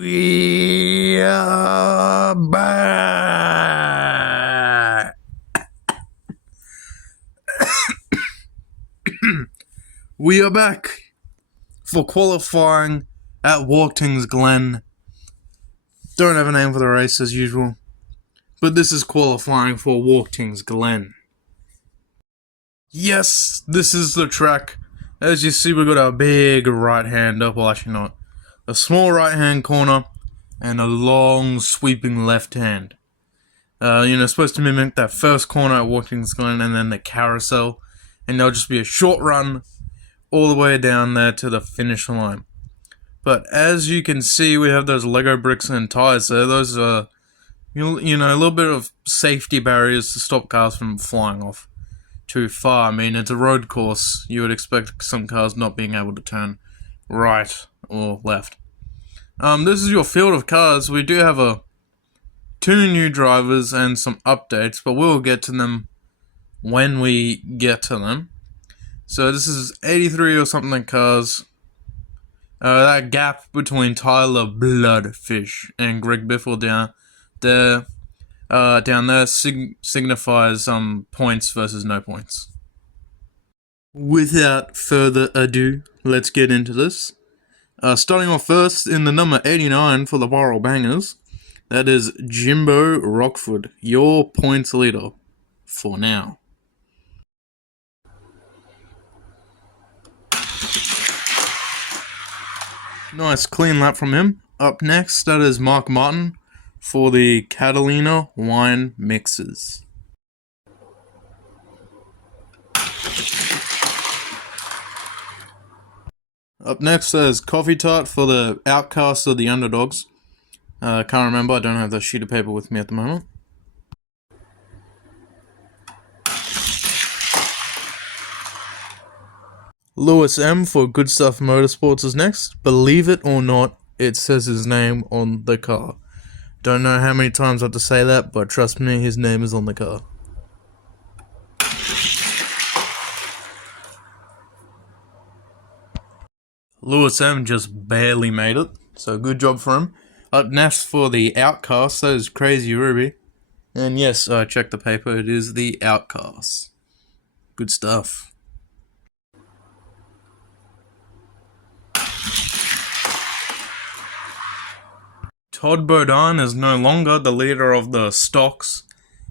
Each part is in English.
We are back. We are back for qualifying at Watkins Glen. Don't have a name for the race as usual, but this is qualifying for Watkins Glen. Yes, this is the track. As you see, we've got a big right hand up, well actually not. A small right hand corner and a long sweeping left hand. Supposed to mimic that first corner at Watkins Glen and then the carousel. And there'll just be a short run all the way down there to the finish line. But as you can see, we have those Lego bricks and tires there. Those are, a little bit of safety barriers to stop cars from flying off too far. I mean, it's a road course. You would expect some cars not being able to turn right or left. This is your field of cars. We do have two new drivers and some updates, but we'll get to them when we get to them. So this is 83 or something cars. That gap between Tyler Bloodfish and Greg Biffle down there signifies points versus no points. Without further ado, let's get into this. Starting off first in the number 89 for the Viral Bangers, that is Jimbo Rockford, your points leader for now. Nice clean lap from him. Up next, that is Mark Martin for the Catalina Wine Mixers. Up next, there's Coffee Tart for the Outcasts of the Underdogs. Can't remember, I don't have the sheet of paper with me at the moment. Lewis M for Good Stuff Motorsports is next. Believe it or not, it says his name on the car. Don't know how many times I have to say that, but trust me, his name is on the car. Lewis M just barely made it, so good job for him. Up next for the Outcast, that is Crazy Ruby. And yes, I checked the paper, it is the Outcast. Good stuff. Todd Bodine is no longer the leader of the stocks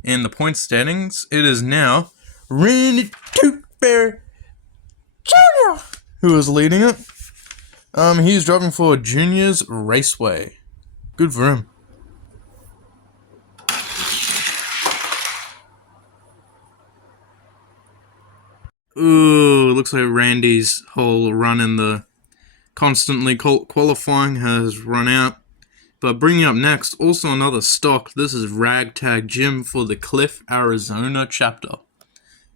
in the point standings. It is now Randy Tootbear Jr. who is leading it. He's driving for Juniors Raceway. Good for him. Ooh, looks like Randy's whole run in the constantly qualifying has run out. But bringing up next, also another stock. This is Ragtag Jim for the Cliff, Arizona chapter.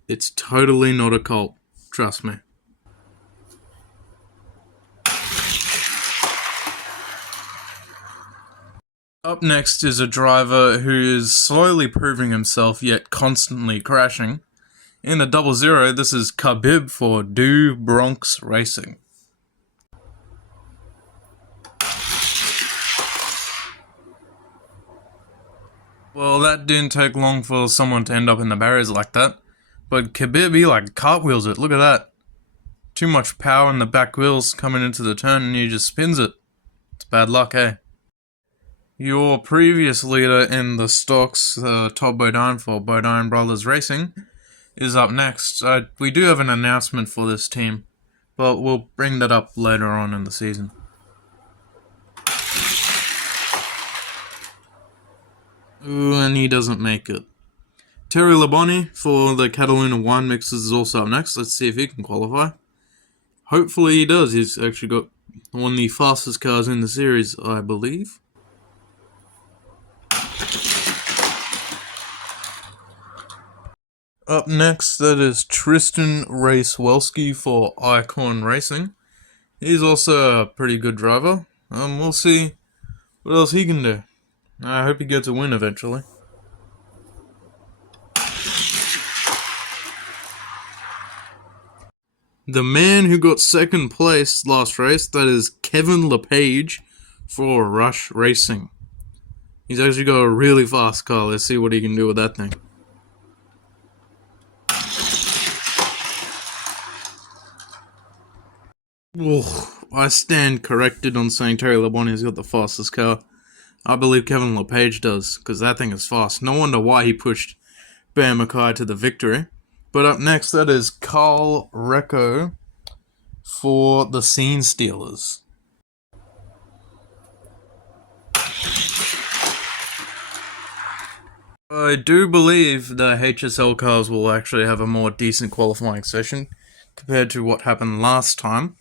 It's totally not a cult, trust me. Up next is a driver who is slowly proving himself yet constantly crashing. In the 00, this is Khabib for Do Bronx Racing. Well, that didn't take long for someone to end up in the barriers like that. But Khabib, he cartwheels it, look at that. Too much power in the back wheels coming into the turn and he just spins it. It's bad luck, eh? Your previous leader in the stocks, Todd Bodine for Bodine Brothers Racing, is up next. We do have an announcement for this team, but we'll bring that up later on in the season. Ooh, and he doesn't make it. Terry Labonte for the Catalina Wine Mixers is also up next. Let's see if he can qualify. Hopefully he does. He's actually got one of the fastest cars in the series, I believe. Up next, that is Tristan Racewelski for Icon Racing. He's also a pretty good driver. We'll see what else he can do. I hope he gets a win eventually. The man who got second place last race, that is Kevin LePage for Rush Racing. He's actually got a really fast car. Let's see what he can do with that thing. Whoa, I stand corrected on saying Terry Labonte's got the fastest car. I believe Kevin LePage does, because that thing is fast. No wonder why he pushed Bear Mackay to the victory. But up next, that is Carl Recco for the Scene Stealers. I do believe the HSL cars will actually have a more decent qualifying session compared to what happened last time.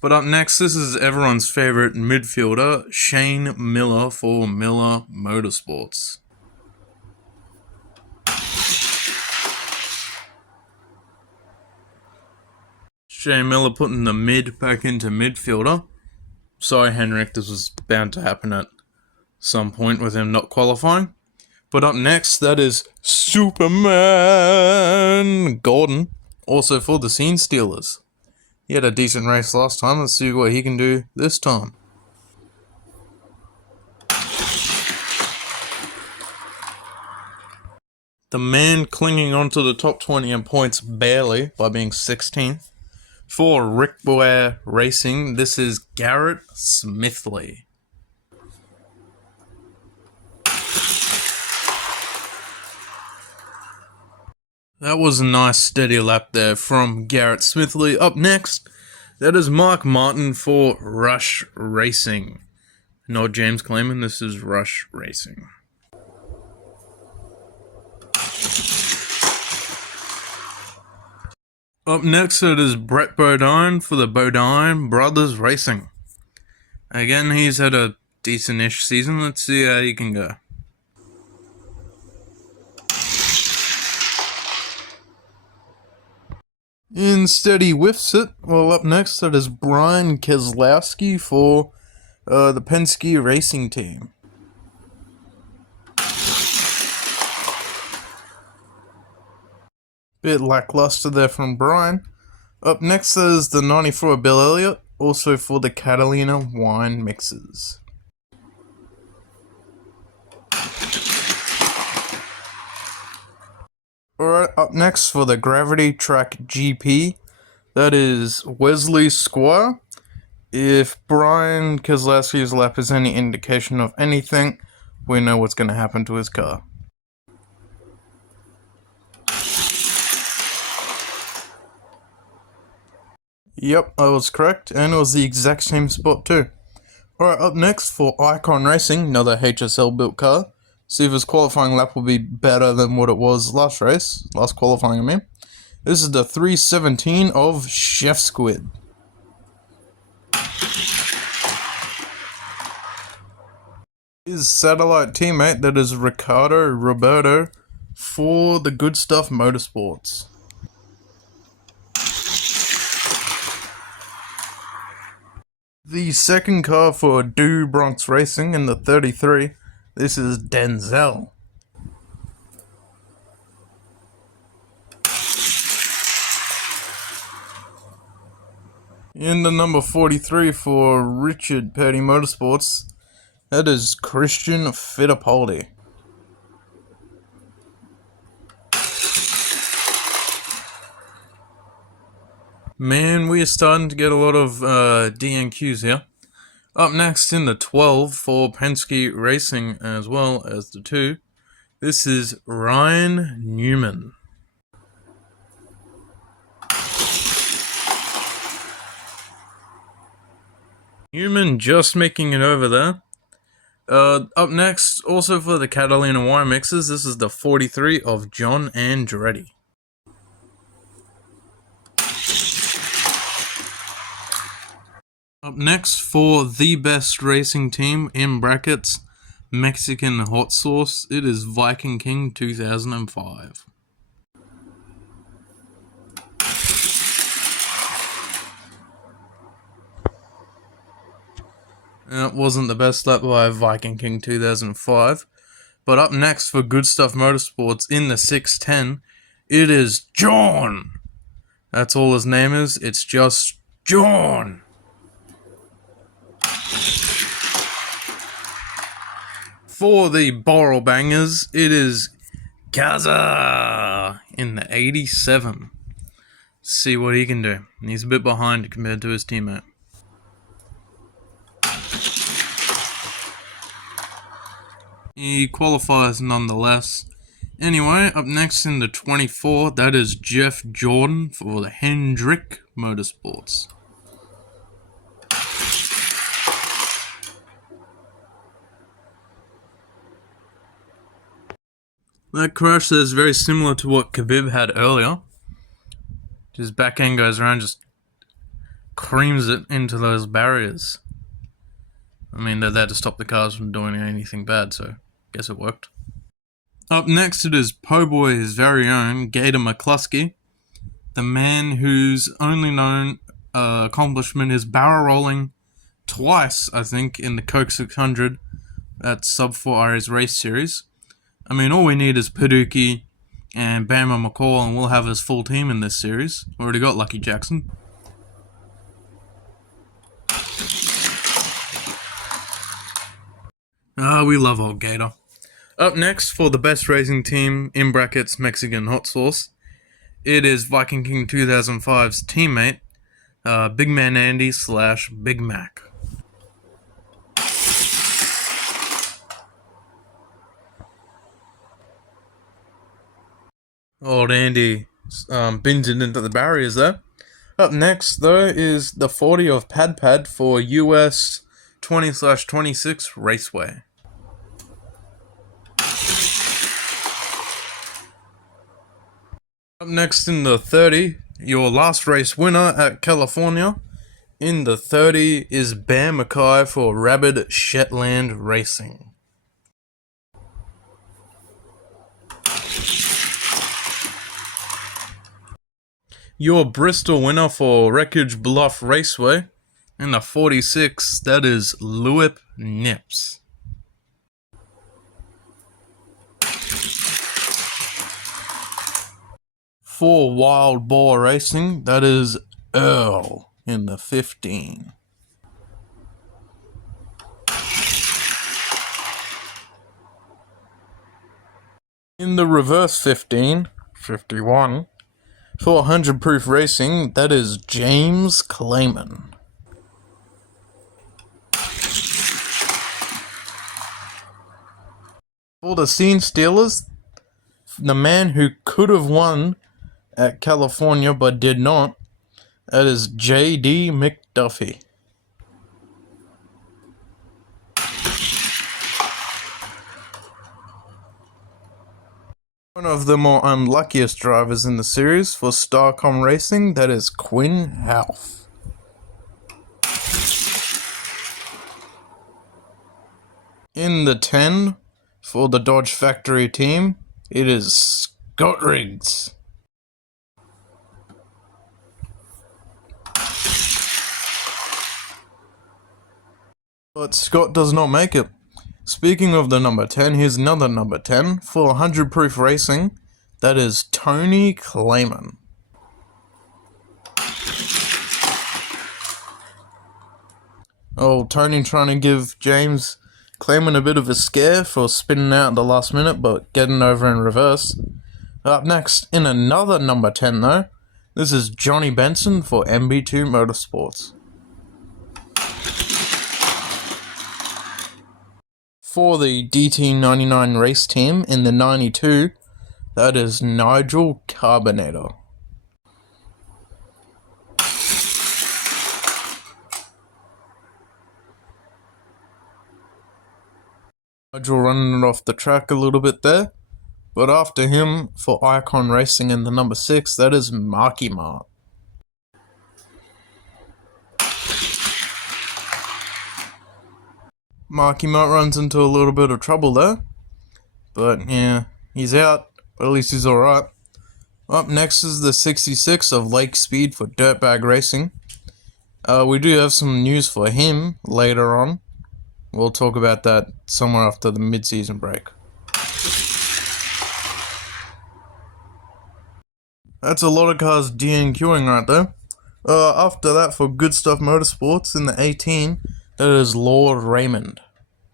But up next, this is everyone's favourite midfielder, Shane Miller for Miller Motorsports. Shane Miller putting the mid back into midfielder. Sorry, Henrik, this was bound to happen at some point with him not qualifying. But up next, that is Superman Gordon, also for the Scene Stealers. He had a decent race last time. Let's see what he can do this time. The man clinging onto the top 20 in points barely by being 16th. For Rick Boer Racing, this is Garrett Smithley. That was a nice steady lap there from Garrett Smithley. Up next, that is Mark Martin for Rush Racing. Not James Clayman, this is Rush Racing. Up next, it is Brett Bodine for the Bodine Brothers Racing. Again, he's had a decent-ish season. Let's see how he can go. Instead, he whiffs it. Well, up next, that is Brian Keselowski for the Penske Racing Team. Bit lackluster there from Brian. Up next is the 94 Bill Elliott, also for the Catalina Wine Mixers. Alright, up next for the Gravity Track GP, that is Wesley Squire. If Brian Keselowski's lap is any indication of anything, we know what's going to happen to his car. Yep, I was correct, and it was the exact same spot too. Alright, up next for Icon Racing, another HSL built car. See if his qualifying lap will be better than what it was last qualifying I mean. This is the 317 of Chef Squid. His satellite teammate, that is Ricardo Roberto for the Good Stuff Motorsports. The second car for Do Bronx Racing in the 33. This is Denzel. In the number 43 for Richard Petty Motorsports, that is Christian Fittipaldi. Man, we are starting to get a lot of DNQs here. Up next in the 12 for Penske Racing as well as the 2, this is Ryan Newman. Newman just making it over there. Up next, also for the Catalina Wine Mixers, this is the 43 of John Andretti. Up next for the best racing team, in brackets, Mexican Hot Sauce, it is Viking King 2005. It wasn't the best lap by Viking King 2005. But up next for Good Stuff Motorsports in the 610, it is John. That's all his name is. It's just John. For the Borrel Bangers, it is Gaza in the 87. See what he can do. He's a bit behind compared to his teammate. He qualifies nonetheless. Anyway, up next in the 24, that is Jeff Jordan for the Hendrick Motorsports. That crash is very similar to what Khabib had earlier. His back end goes around, just creams it into those barriers. I mean, they're there to stop the cars from doing anything bad, so I guess it worked. Up next, it is Po Boy's very own Gator McCluskey, the man whose only known accomplishment is barrel rolling twice, I think, in the Coke 600 at Sub 4 Hours Race Series. I mean, all we need is Paducah and Bama McCall, and we'll have his full team in this series. Already got Lucky Jackson. We love old Gator. Up next, for the best racing team, in brackets, Mexican Hot Sauce, it is Viking King 2005's teammate, Big Man Andy / Big Mac. Old Andy bins it into the barriers there. Up next, though, is the 40 of Pad Pad for US 20/26 Raceway. Up next in the 30, your last race winner at California. In the 30 is Bam Mackay for Rabid Shetland Racing. Your Bristol winner for Wreckage Bluff Raceway. In the 46, that is Lewip Nips. For Wild Boar Racing, that is Earl in the 15. In the reverse 15, 51, for 100 Proof Racing, that is James Clayman. For the Scene Stealers, the man who could have won at California but did not, that is J.D. McDuffie. One of the more unluckiest drivers in the series for Starcom Racing, that is Quinn Half. In the 10, for the Dodge Factory team, it is Scott Riggs. But Scott does not make it. Speaking of the number 10, here's another number 10 for 100 Proof Racing. That is Tony Clayman. Oh, Tony trying to give James Clayman a bit of a scare for spinning out at the last minute, but getting over in reverse. Up next, in another number 10 though, this is Johnny Benson for MB2 Motorsports. For the DT99 race team in the 92, that is Nigel Carbonator. Nigel running it off the track a little bit there, but after him, for Icon Racing in the number 6, that is Marky Mark. Marky Mark runs into a little bit of trouble there, but yeah, he's out, but at least he's alright. Up next is the 66 of Lake Speed for Dirtbag Racing. We do have some news for him later on. We'll talk about that somewhere after the mid-season break. That's a lot of cars DNQing right there. After that, for Good Stuff Motorsports in the 18, that is Lord Raymond.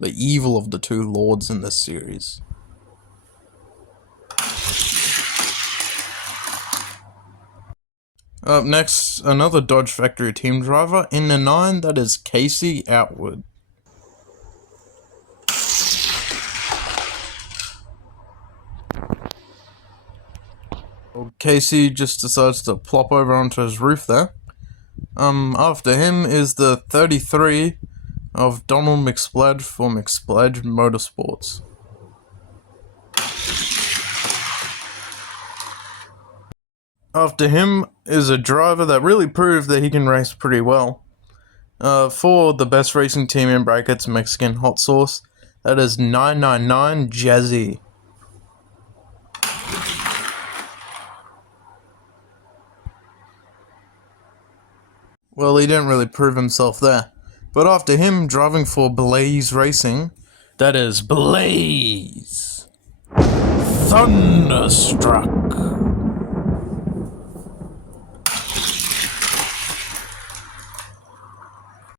the evil of the two lords in this series. Up next, another Dodge Factory team driver in the 9, that is Casey Outwood. Well, Casey just decides to plop over onto his roof there. After him is the 33 of Donald McSpladge for McSpladge Motorsports. After him is a driver that really proved that he can race pretty well. For the best racing team in brackets, Mexican Hot Sauce, that is 999 Jazzy. Well, he didn't really prove himself there. But after him, driving for Blaze Racing, that is Blaze Thunderstruck.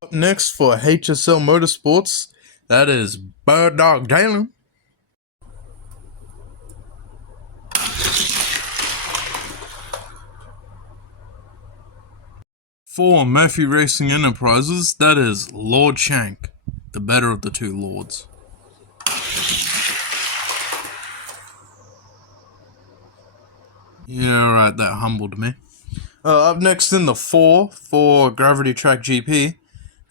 Up next for HSL Motorsports, that is Bird Dog Taylor. For Murphy Racing Enterprises, that is Lord Shank, the better of the two lords. Yeah, right, that humbled me. Up next in the 4 for Gravity Track GP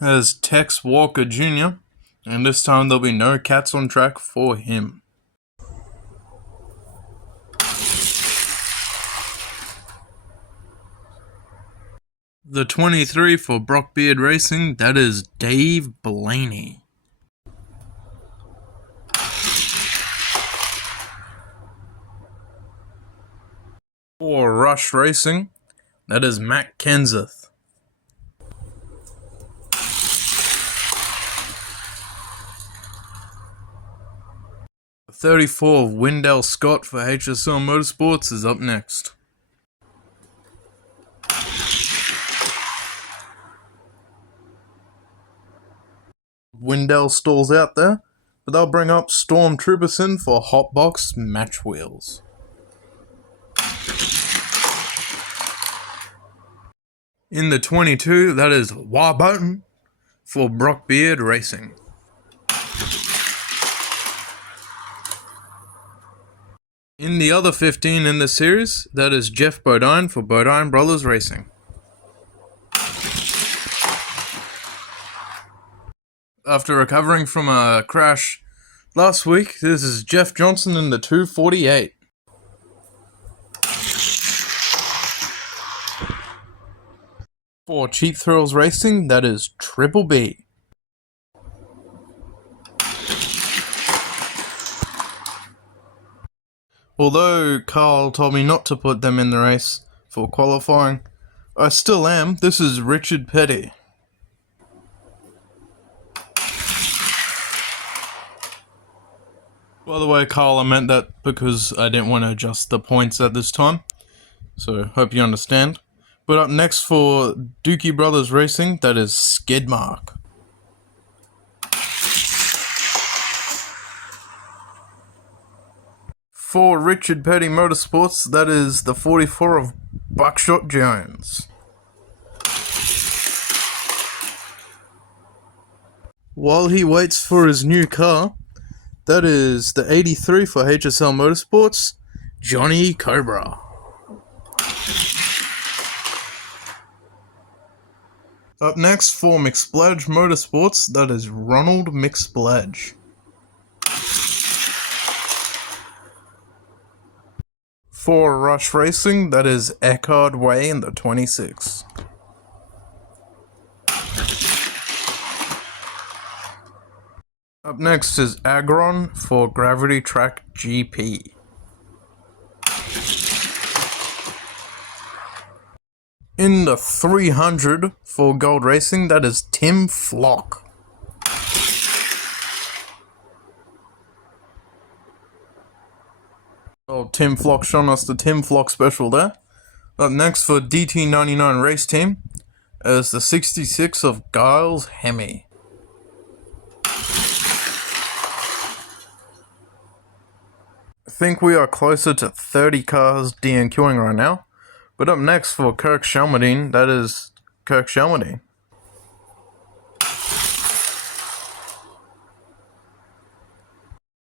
has Tex Walker Jr., and this time there'll be no cats on track for him. The 23 for Brockbeard Racing, that is Dave Blaney. For Rush Racing, that is Matt Kenseth. The 34 of Wendell Scott for HSL Motorsports is up next. Wendell stalls out there, but they'll bring up Storm Trooperson for Hotbox Match Wheels. In the 22, that is Warburton for Brockbeard Racing. In the other 15 in the series, that is Jeff Bodine for Bodine Brothers Racing. After recovering from a crash last week, this is Jeff Johnson in the 248. For Cheap Thrills Racing, that is Triple B. Although Carl told me not to put them in the race for qualifying, I still am. This is Richard Petty. By the way, Carl, I meant that because I didn't want to adjust the points at this time, so hope you understand. But up next for Dookie Brothers Racing, that is Skidmark. For Richard Petty Motorsports, that is the 44 of Buckshot Jones. While he waits for his new car, that is the 83 for HSL Motorsports, Johnny Cobra. Up next for McSpladge Motorsports, that is Ronald McSpladge. For Rush Racing, that is Eckhard Way in the 26. Up next is Agron for Gravity Track GP. In the 300 for Gold Racing, that is Tim Flock. Oh, Tim Flock showing us the Tim Flock special there. Up next for DT99 Race Team is the 66 of Giles Hemme. think we are closer to 30 cars DNQing right now. But up next for Kirk Shelmerdine, that is Kirk Shelmerdine.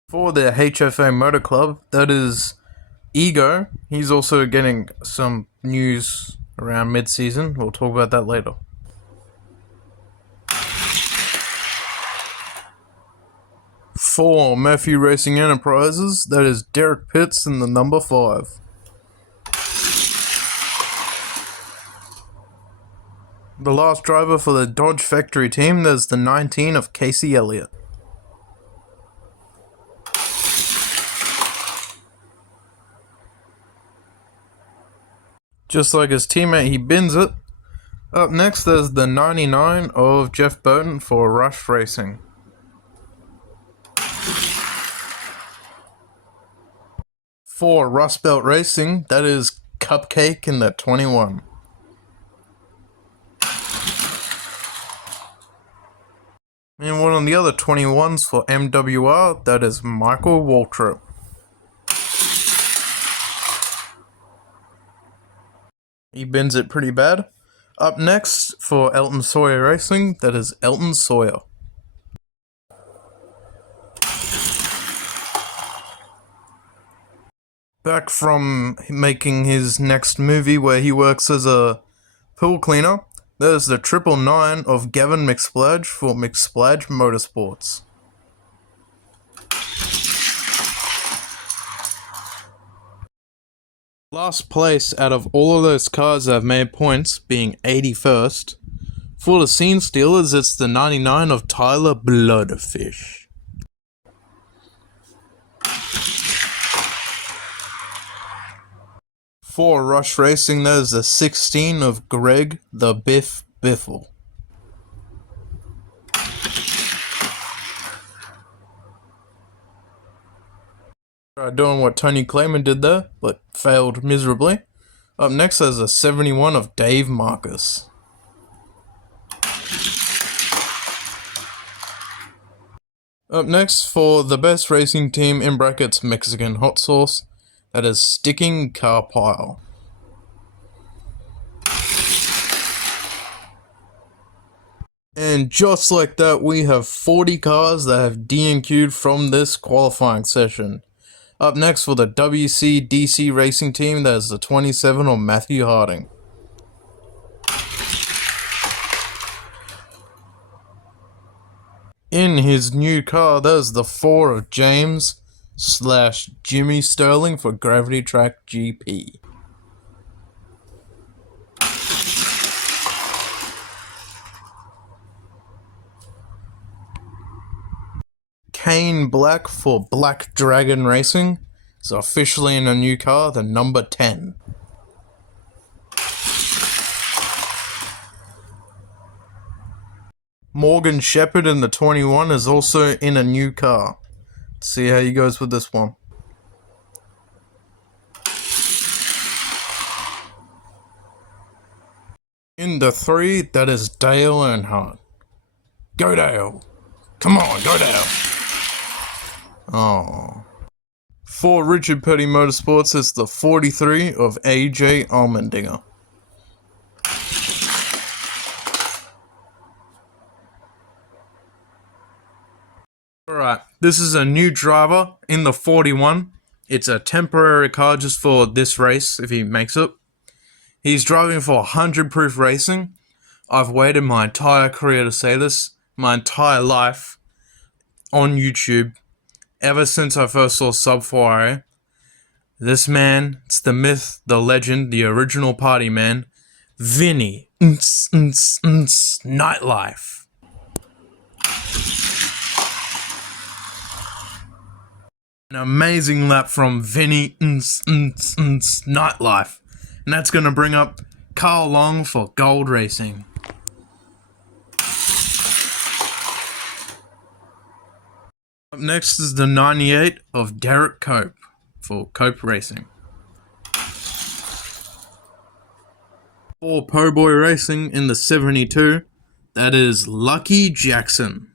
For the HFA Motor Club, that is Ego. He's also getting some news around mid-season. We'll talk about that later. For Murphy Racing Enterprises, that is Derek Pitts in the number 5. The last driver for the Dodge Factory team, there's the 19 of Casey Elliott. Just like his teammate, he bins it. Up next, there's the 99 of Jeff Burton for Rush Racing. For Rust Belt Racing, that is Cupcake in the 21. And one of the other 21s for MWR, that is Michael Waltrip. He bins it pretty bad. Up next for Elton Sawyer Racing, that is Elton Sawyer. Back from making his next movie where he works as a pool cleaner, there's the 999 of Gavin McSplage for McSplage Motorsports. Last place out of all of those cars that have made points, being 81st. For the Scene Stealers, it's the 99 of Tyler Bloodfish. For Rush Racing, there's the 16 of Greg the Biff Biffle. Tried doing what Tony Clayman did there, but failed miserably. Up next, there's a 71 of Dave Marcus. Up next, for the best racing team in brackets Mexican hot sauce, that is Sticking Car Pile. And just like that, we have 40 cars that have DNQ'd from this qualifying session. Up next for the WCDC racing team, that is the 27 of Matthew Harding. In his new car, there's the 4 of James / Jimmy Sterling for Gravity Track GP. Kane Black for Black Dragon Racing is officially in a new car, the number 10. Morgan Shepherd in the 21 is also in a new car. Let's see how he goes with this one. In the 3, that is Dale Earnhardt. Go Dale! Come on, go Dale! Oh. For Richard Petty Motorsports, it's the 43 of AJ Allmendinger. Alright, this is a new driver in the 41. It's a temporary car just for this race, if he makes it. He's driving for 100 Proof Racing. I've waited my entire career to say this, my entire life, on YouTube, ever since I first saw Sub 4RA. This man, it's the myth, the legend, the original party man, Vinny Nightlife. An amazing lap from Vinny Nightlife. And that's going to bring up Carl Long for Gold Racing. Up next is the 98 of Derek Cope for Cope Racing. For Po' Boy Racing in the 72, that is Lucky Jackson.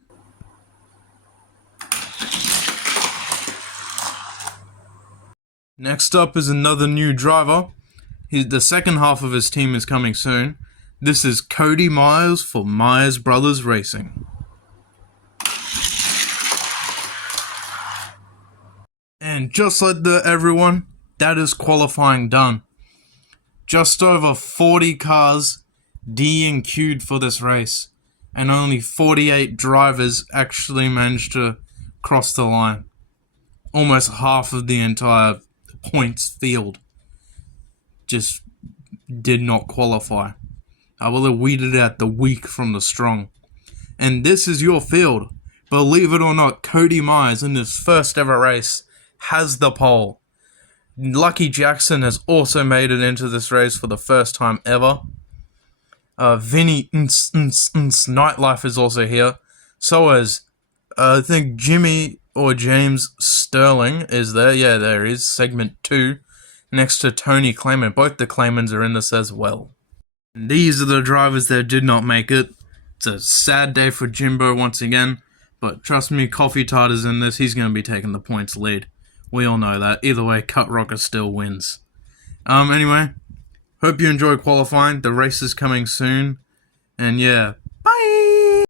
Next up is another new driver. The second half of his team is coming soon. This is Cody Myers for Myers Brothers Racing. And just like everyone, that is qualifying done. Just over 40 cars D&Q'd for this race, and only 48 drivers actually managed to cross the line. Almost half of the entire points field just did not qualify. I will have weeded out the weak from the strong. And this is your field. Believe it or not, Cody Myers in his first ever race has the pole. Lucky Jackson has also made it into this race for the first time ever. Vinny Nightlife is also here. So is, I think Jimmy or James Sterling is there. Yeah, there is. Segment 2. Next to Tony Clayman. Both the Claymans are in this as well. And these are the drivers that did not make it. It's a sad day for Jimbo once again. But trust me, Coffee Tart is in this. He's going to be taking the points lead. We all know that. Either way, Cut Rocker still wins. Anyway, hope you enjoy qualifying. The race is coming soon. And yeah,